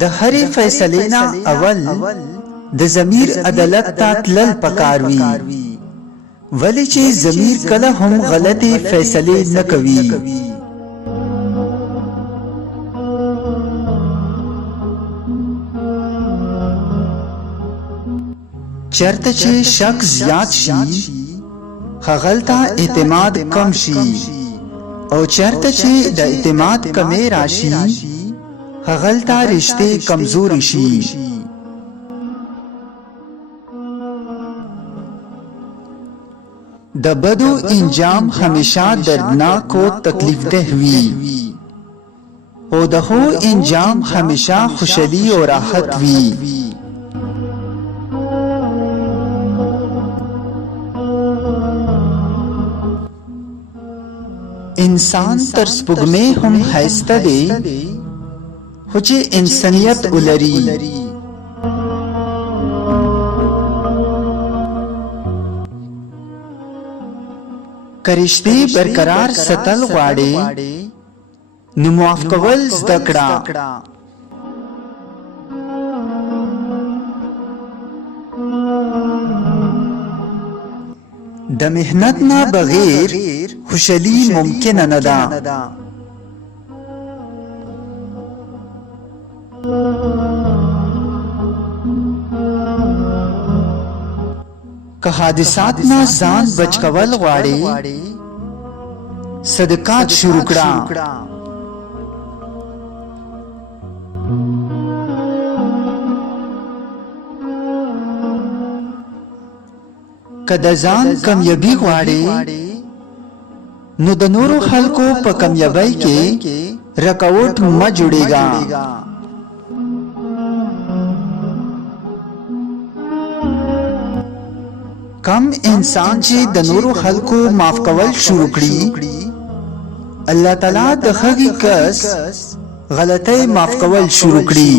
د هرې فیصلې نه اول د ضمیر عدالت ته تلل پکار وي، ولې چې ضمیر کله هم غلطې فیصلې نه کوي. چرته چې شک زیات شي هغلته اعتماد کم شي، او چرته چې د اعتماد کمی راشي هغلته رشته کمزوري شي. د بدو انجام همیشه دردناک و تکلیف ده وي، او د هو انجام همیشه خوشحالی و راحت وي. انسان تر سپوږمۍ هم ښایسته دی، خو چې انسانیت ولري. که رشتې برقرار ساتل غواړې نو معاف کول زده کړه. د محنت نه بغیر خوشحالي ممکنه نه ده. که حادثات نه ځان بچ کول غواړې صدقات شروع کړه. که د ځان کامیابي غواړې نو د نورو خلکو په کامیابۍ کې رکاوټ مه جوړېږه. کم انسان چې د نورو خلکو معاف کول شروع کړي الله تعالی د هغې کس غلطۍ معاف کول شروع کړي.